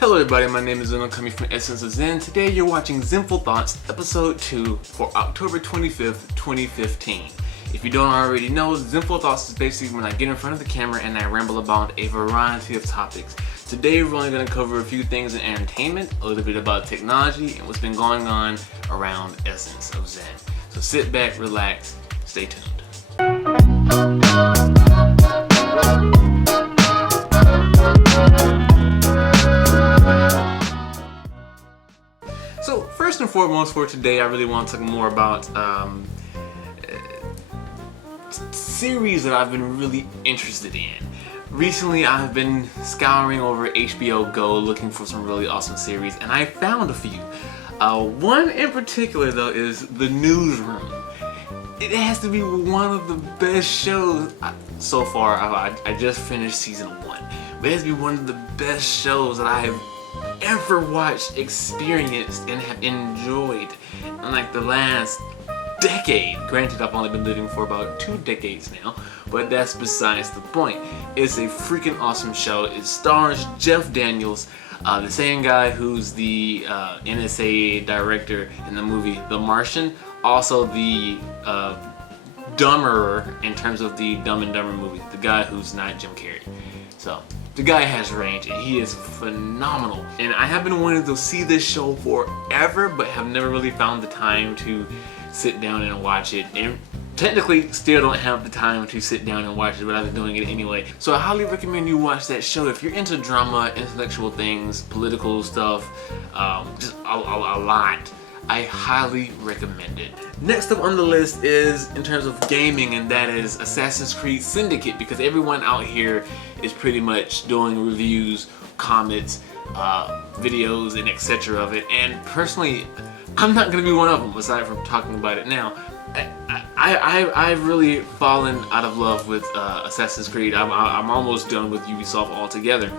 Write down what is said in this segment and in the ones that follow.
Hello everybody, my name is Zen, I'm coming from Essence of Zen. Today you're watching Zenful Thoughts, episode 2 for October 25th, 2015. If you don't already know, Zenful Thoughts is basically when I get in front of the camera and I ramble about a variety of topics. Today we're only going to cover a few things in entertainment, a little bit about technology, and what's been going on around Essence of Zen. So sit back, relax, stay tuned. So first and foremost for today, I really want to talk more about series that I've been really interested in. Recently, I've been scouring over HBO Go looking for some really awesome series, and I found a few. One in particular, though, is The Newsroom. It has to be one of the best shows so far. I just finished season 1, but it has to be one of the best shows that I have ever watched, experienced, and have enjoyed in like the last decade. Granted, I've only been living for about 2 decades now, but that's besides the point. It's a freaking awesome show. It stars Jeff Daniels, the same guy who's the NSA director in the movie The Martian, also the dumberer in terms of the Dumb and Dumber movie, the guy who's not Jim Carrey. So the guy has range and he is phenomenal. And I have been wanting to see this show forever, but have never really found the time to sit down and watch it. And technically still don't have the time to sit down and watch it, but I've been doing it anyway. So I highly recommend you watch that show if you're into drama, intellectual things, political stuff, just a lot. I highly recommend it. Next up on the list is in terms of gaming, and that is Assassin's Creed Syndicate, because everyone out here is pretty much doing reviews, comments, videos, and etc. of it. And personally, I'm not going to be one of them, aside from talking about it now. I've really fallen out of love with Assassin's Creed. I'm almost done with Ubisoft altogether.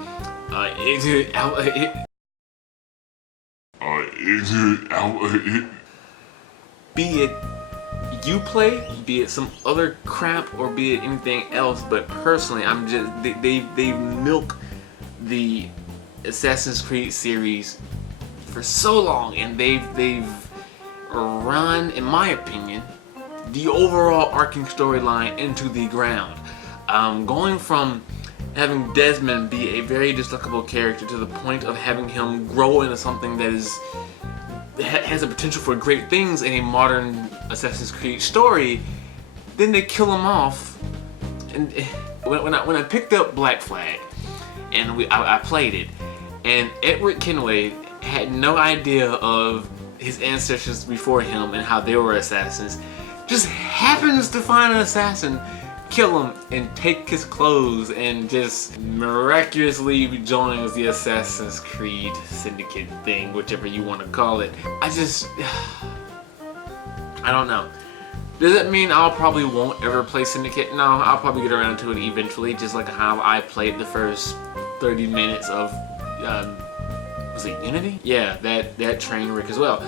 Be it Uplay, be it some other crap, or be it anything else, but personally, I'm just they milk the Assassin's Creed series for so long, and they've run, in my opinion, the overall arcing storyline into the ground. Going from having Desmond be a very dislikable character to the point of having him grow into something that has the potential for great things in a modern Assassin's Creed story, then they kill him off. And when I picked up Black Flag and I played it, and Edward Kenway had no idea of his ancestors before him and how they were assassins, just happens to find an assassin, kill him, and take his clothes, and just miraculously joins the Assassin's Creed Syndicate thing, whichever you want to call it. I don't know. Does it mean I'll probably won't ever play Syndicate? No, I'll probably get around to it eventually, just like how I played the first 30 minutes of, was it Unity? Yeah, that train wreck as well.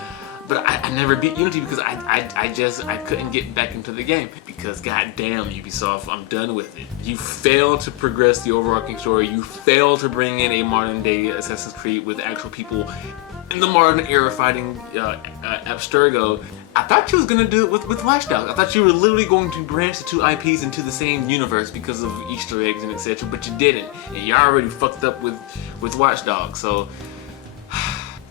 But I never beat Unity because I couldn't get back into the game, because goddamn Ubisoft, I'm done with it. You failed to progress the overarching story. You failed to bring in a modern day Assassin's Creed with actual people in the modern era fighting Abstergo. I thought you was gonna do it with Watch Dogs. I thought you were literally going to branch the 2 IPs into the same universe because of Easter eggs and etc. But you didn't, and you already fucked up with Watch Dogs. So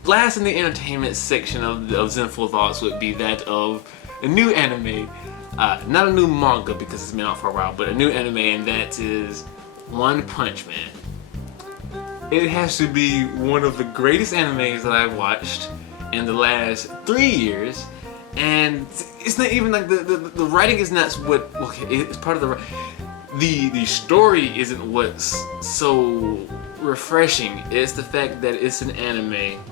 last in the entertainment section of Zenful Thoughts would be that of a new anime, not a new manga because it's been out for a while, but a new anime, and that is One Punch Man. It has to be one of the greatest animes that I've watched in the last 3 years, and it's not even like the writing is not what, okay, it's part of the story isn't what's so refreshing. It's the fact that it's an anime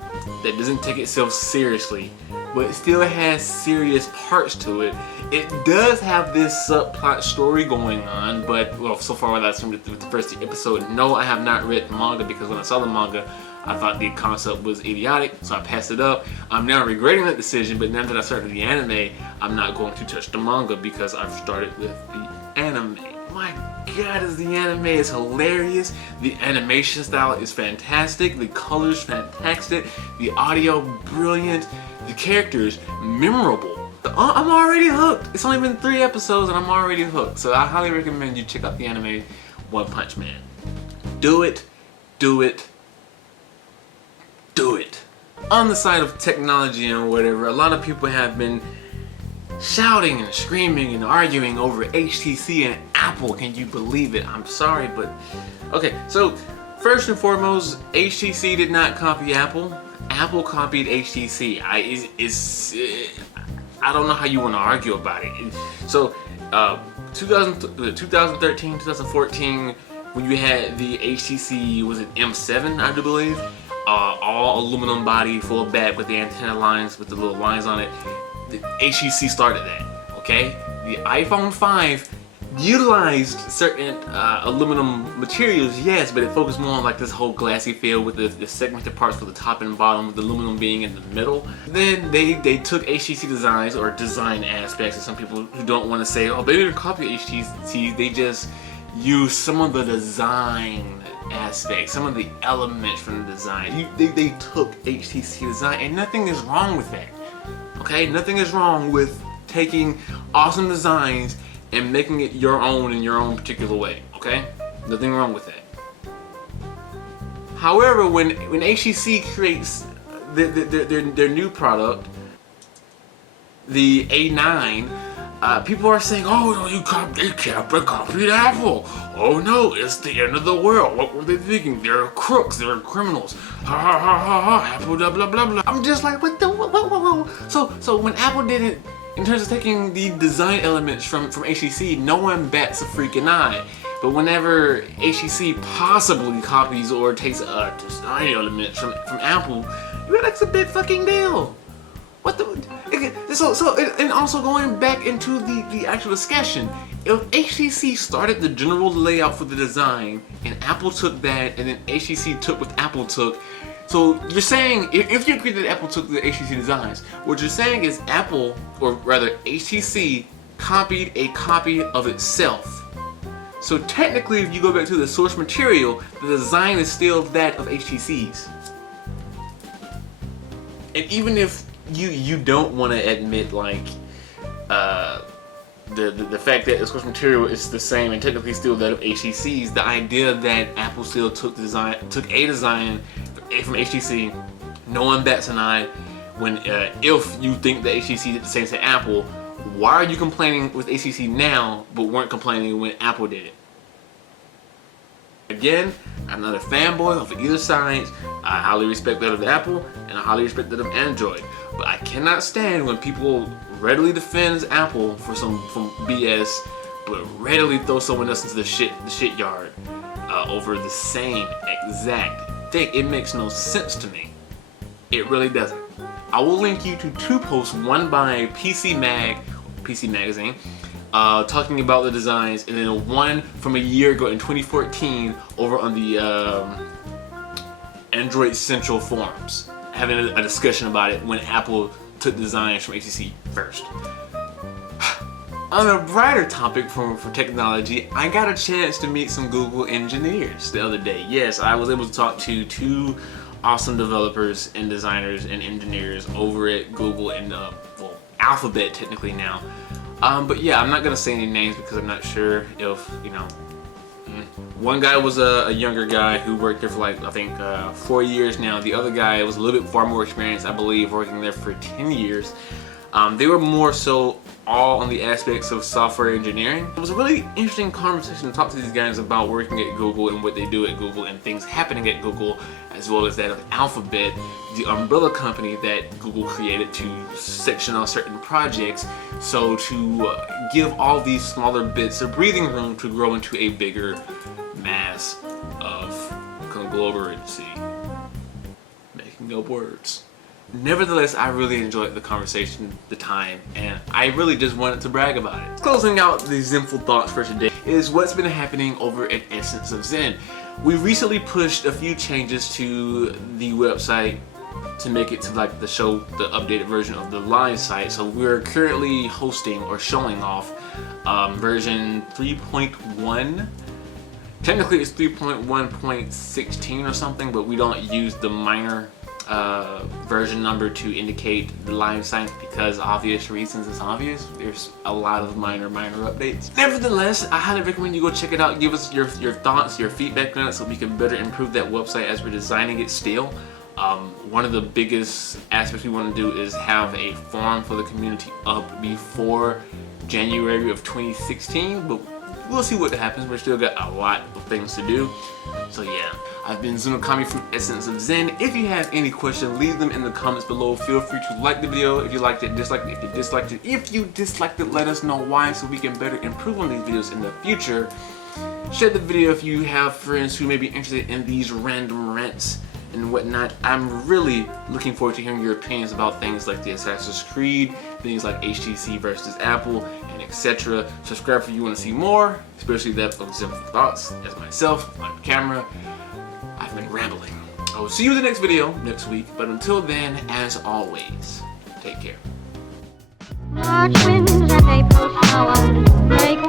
that doesn't take itself seriously, but it still has serious parts to it. It does have this subplot story going on, but, well, so far what I've seen with the first episode, no, I have not read the manga, because when I saw the manga, I thought the concept was idiotic, so I passed it up. I'm now regretting that decision, but now that I started the anime, I'm not going to touch the manga because I've started with the anime. my god, is the anime is hilarious. The animation style is fantastic. The colors fantastic. The audio brilliant. The characters memorable. I'm already hooked. It's only been 3 episodes and I'm already hooked. So I highly recommend you check out the anime One Punch Man. Do it. Do it. Do it. On the side of technology and whatever, a lot of people have been shouting and screaming and arguing over HTC and Apple. Can you believe it? I'm sorry, but okay. So first and foremost, HTC did not copy Apple. Apple copied HTC. I don't know how you want to argue about it. So 2013, 2014, when you had the HTC, was it M7, I do believe, all aluminum body, full back with the antenna lines, with the little lines on it. The HTC started that, okay? The iPhone 5 utilized certain aluminum materials, yes, but it focused more on like this whole glassy feel with the segmented parts for the top and bottom, with the aluminum being in the middle. Then they took HTC designs, or design aspects, and some people who don't want to say, oh, they didn't copy HTC, they just used some of the design aspects, some of the elements from the design. They took HTC design, and nothing is wrong with that. Okay, nothing is wrong with taking awesome designs and making it your own in your own particular way. Okay, nothing wrong with that. However, when HTC creates their new product, the A9, people are saying, "Oh no, they copied Apple. Oh no, it's the end of the world. What were they thinking? They're crooks. They're criminals. Ha ha ha ha ha. Apple blah blah blah blah." I'm just like, what the whoa. So when Apple did it, in terms of taking the design elements from HTC, no one bats a freaking eye. But whenever HTC possibly copies or takes a design element from Apple, that's a big fucking deal. What the? And also going back into the actual discussion, if HTC started the general layout for the design, and Apple took that, and then HTC took what Apple took, so you're saying, if you agree that Apple took the HTC designs, what you're saying is Apple, or rather HTC, copied a copy of itself. So technically, if you go back to the source material, the design is still that of HTC's. And even if you don't want to admit like the fact that the source material is the same and technically still that of HTC's, the idea that Apple still took a design from HTC, no one bats an eye. When if you think that HTC did the same to Apple, why are you complaining with HTC now but weren't complaining when Apple did it? Again, I'm not a fanboy of either side. I highly respect that of Apple and I highly respect that of Android. But I cannot stand when people readily defend Apple for some BS, but readily throw someone else into the shit yard over the same exact thing. It makes no sense to me. It really doesn't. I will link you to 2 posts, one by PC Magazine, talking about the designs, and then one from a year ago in 2014 over on the Android Central forums, having a discussion about it when Apple took designs from HTC first. On a brighter topic for technology, I got a chance to meet some Google engineers the other day. Yes, I was able to talk to 2 awesome developers and designers and engineers over at Google and Alphabet technically now. But yeah, I'm not gonna say any names because I'm not sure if, One guy was a younger guy who worked there for like, I think 4 years now. The other guy was a little bit far more experienced, I believe, working there for 10 years. They were more so all on the aspects of software engineering. It was a really interesting conversation to talk to these guys about working at Google and what they do at Google and things happening at Google, as well as that of Alphabet, the umbrella company that Google created to section off certain projects, so to give all these smaller bits a breathing room to grow into a bigger mass of conglomerancy. Making up words. Nevertheless, I really enjoyed the conversation, the time, and I really just wanted to brag about it. Closing out the Zenful thoughts for today is what's been happening over at Essence of Zen. We recently pushed a few changes to the website to make it to like the updated version of the live site. So we're currently hosting or showing off version 3.1. Technically it's 3.1.16 or something, but we don't use the minor version number to indicate the live site because obvious reasons. It's obvious. There's a lot of minor updates. Nevertheless, I highly recommend you go check it out. Give us your thoughts, your feedback on it, so we can better improve that website as we're designing it still. One of the biggest aspects we want to do is have a forum for the community up before January of 2016, but we'll see what happens. We're still got a lot of things to do. So yeah, I've been Zunokami from Essence of Zen. If you have any questions, leave them in the comments below. Feel free to like the video if you liked it, dislike it if you disliked it. If you disliked it, let us know why so we can better improve on these videos in the future. Share the video if you have friends who may be interested in these random rants and whatnot. I'm really looking forward to hearing your opinions about things like the Assassin's Creed, things like HTC versus Apple, and etc. Subscribe if you want to see more, especially that of Zenful Thoughts. As myself, on camera, I've been rambling. I will see you in the next video next week, but until then, as always, take care. March winds and April showers make